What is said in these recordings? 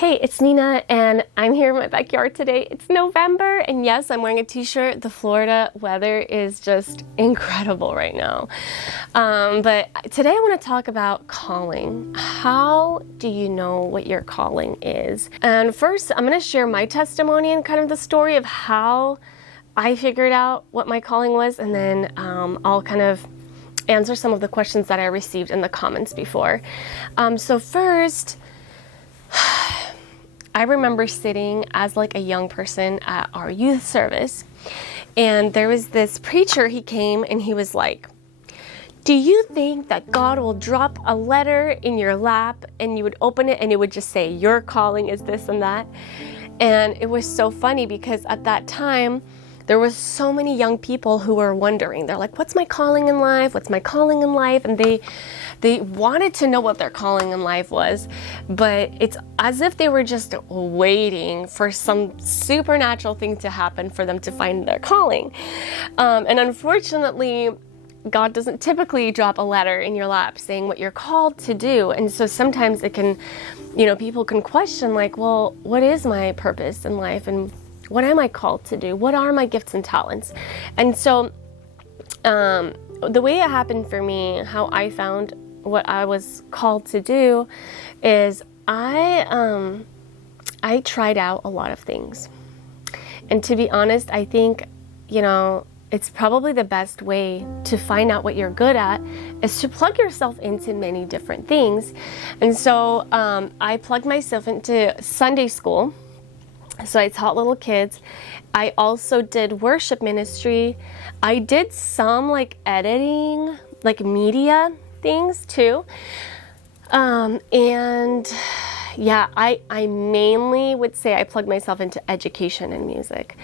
Hey, it's Nina, and I'm here in my backyard today. It's November, and yes, I'm wearing a t-shirt. The Florida weather is just incredible right now. But today I want to talk about calling. How do you know what your calling is? And first, I'm going to share my testimony and kind of the story of how I figured out what my calling was, and then I'll kind of answer some of the questions that I received in the comments before. So first, I remember sitting as like a young person at our youth service, and there was this preacher. He came and he was like, do you think that God will drop a letter in your lap and you would open it and it would just say, your calling is this and that? And it was so funny because at that time, there was so many young people who were wondering. They're like, what's my calling in life? What's my calling in life? And they wanted to know what their calling in life was, but it's as if they were just waiting for some supernatural thing to happen for them to find their calling. And unfortunately, God doesn't typically drop a letter in your lap saying what you're called to do. And so sometimes it can, people can question like, well, what is my purpose in life? And what am I called to do? What are my gifts and talents? And so the way it happened for me, how I found what I was called to do is I tried out a lot of things. And to be honest, I think, it's probably the best way to find out what you're good at is to plug yourself into many different things. And so I plugged myself into Sunday school. So I taught little kids. I also did worship ministry. I did some like editing, like media things too. And yeah, I mainly would say I plugged myself into education and music.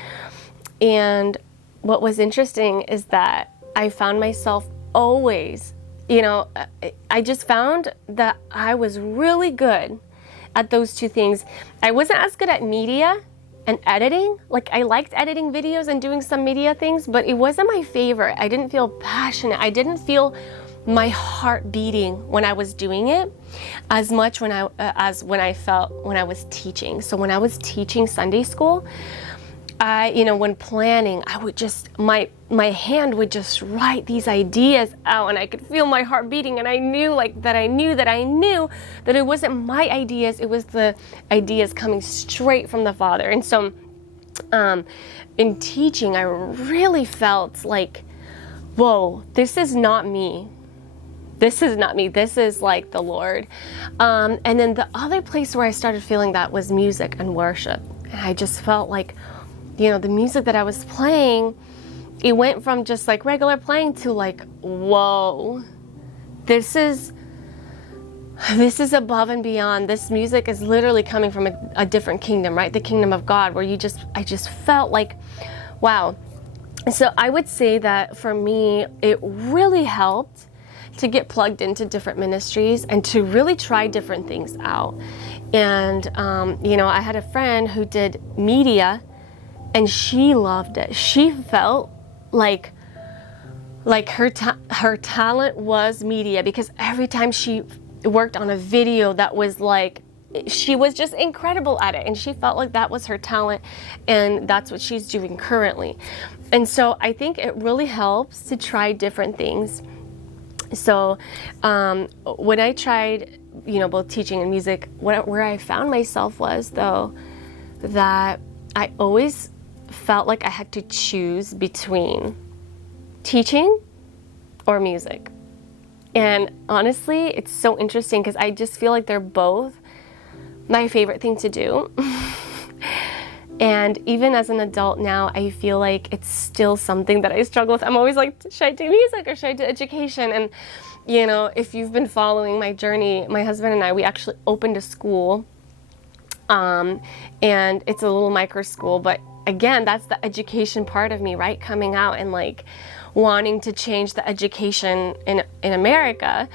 And what was interesting is that I found myself always, I just found that I was really good at those two things. I wasn't as good at media and editing. Like I liked editing videos and doing some media things, but it wasn't my favorite. I didn't feel passionate. I didn't feel my heart beating when I was doing it as much as when I felt when I was teaching. So when I was teaching Sunday school, when planning, I would just, my hand would just write these ideas out and I could feel my heart beating, and I knew that it wasn't my ideas, it was the ideas coming straight from the Father. And so in teaching, I really felt like, whoa, this is not me. This is not me. This is like the Lord. And then the other place where I started feeling that was music and worship. And I just felt like, the music that I was playing, it went from just like regular playing to like, whoa, this is above and beyond. This music is literally coming from a different kingdom, right? The kingdom of God, where I just felt like, wow. So I would say that for me, it really helped to get plugged into different ministries and to really try different things out. And, I had a friend who did media, and she loved it. She felt like her talent was media, because every time she worked on a video that was like, she was just incredible at it, and she felt like that was her talent, and that's what she's doing currently. And so I think it really helps to try different things. So when I tried, both teaching and music, where I found myself was, though, that I always felt like I had to choose between teaching or music. And honestly, it's so interesting because I just feel like they're both my favorite thing to do. And even as an adult now, I feel like it's still something that I struggle with. I'm always like, should I do music or should I do education? And, if you've been following my journey, my husband and I, we actually opened a school. And it's a little micro school, but again, that's the education part of me, right? Coming out and like wanting to change the education in America.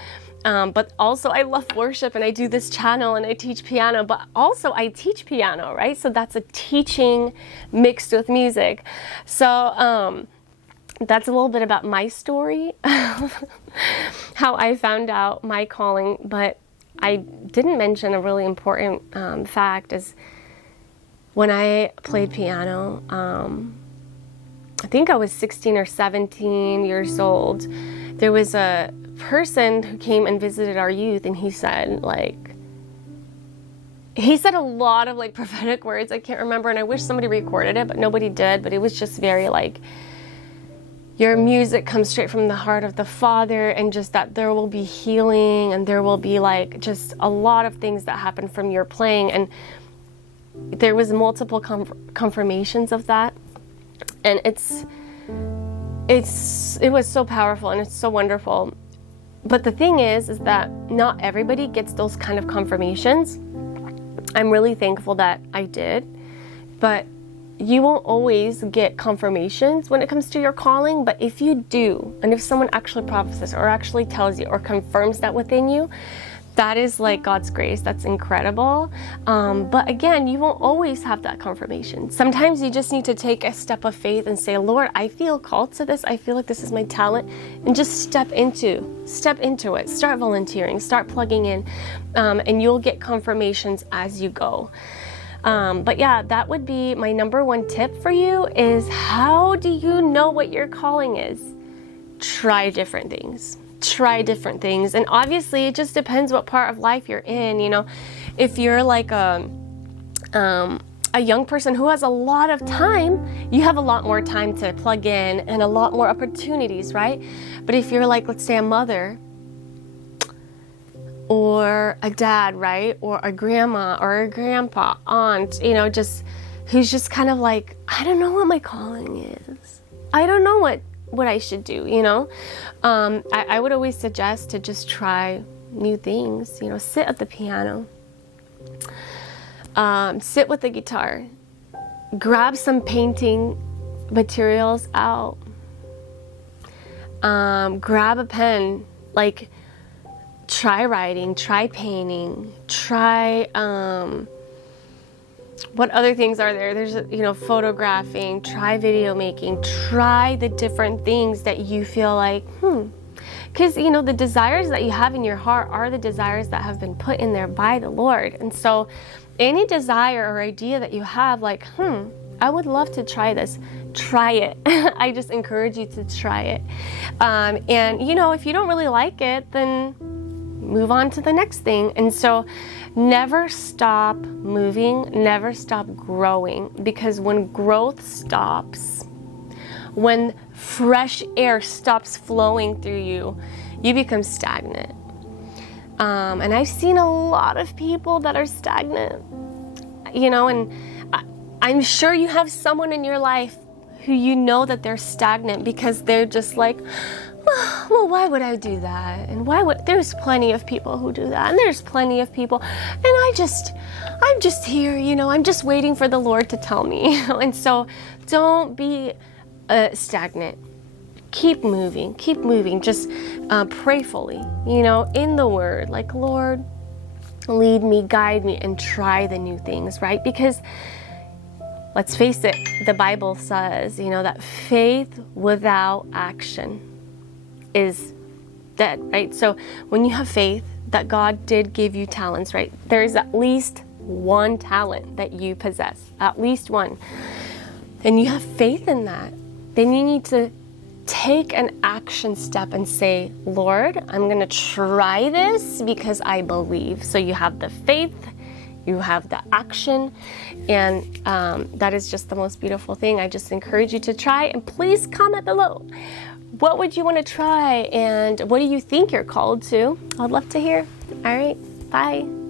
But also I love worship, and I do this channel and I teach piano, but also I teach piano, right? So that's a teaching mixed with music. So that's a little bit about my story, how I found out my calling. But I didn't mention a really important fact is when I played piano, I think I was 16 or 17 years old. There was a person who came and visited our youth, and he said a lot of like prophetic words. I can't remember, and I wish somebody recorded it, but nobody did. But it was just very like, your music comes straight from the heart of the Father, and just that there will be healing, and there will be like just a lot of things that happen from your playing. And there was multiple confirmations of that, and it was so powerful, and it's so wonderful. But the thing is that not everybody gets those kind of confirmations. I'm really thankful that I did, but you won't always get confirmations when it comes to your calling. But if you do, and if someone actually prophesies or actually tells you or confirms that within you, that is like God's grace. That's incredible. But again, you won't always have that confirmation. Sometimes you just need to take a step of faith and say, Lord, I feel called to this. I feel like this is my talent, and just step into it. Start volunteering, start plugging in, and you'll get confirmations as you go. But yeah, that would be my number one tip for you is, how do you know what your calling is? Try different things. And obviously it just depends what part of life you're in. You know, if you're like a young person who has a lot of time, you have a lot more time to plug in and a lot more opportunities, right? But if you're like, let's say, a mother or a dad, right? Or a grandma or a grandpa, aunt, you know, just who's just kind of like, I don't know what my calling is. I don't know what I should do, you know? I would always suggest to just try new things, you know, sit at the piano, sit with the guitar, grab some painting materials out, grab a pen, like try writing, try painting, try, what other things are there? There's, you know, photographing, try video making, try the different things that you feel like, because, you know, the desires that you have in your heart are the desires that have been put in there by the Lord. And so any desire or idea that you have, like, I would love to try this, try it. I just encourage you to try it. And, you know, if you don't really like it, then move on to the next thing. And so never stop moving, never stop growing, because when growth stops, when fresh air stops flowing through you, you become stagnant. And I've seen a lot of people that are stagnant, you know, and I'm sure you have someone in your life who you know that they're stagnant because they're just like, well, why would I do that? And there's plenty of people who do that, and there's plenty of people, and I'm just here, you know, I'm just waiting for the Lord to tell me. And so don't be stagnant. Keep moving, just prayerfully, you know, in the Word, like, Lord, lead me, guide me, and try the new things, right? Because let's face it, the Bible says, you know, that faith without action is dead, right? So when you have faith that God did give you talents, right? There's at least one talent that you possess, at least one. And you have faith in that. Then you need to take an action step and say, Lord, I'm going to try this because I believe. So you have the faith, you have the action, and that is just the most beautiful thing. I just encourage you to try, and please comment below. What would you want to try, and what do you think you're called to? I'd love to hear. All right, bye.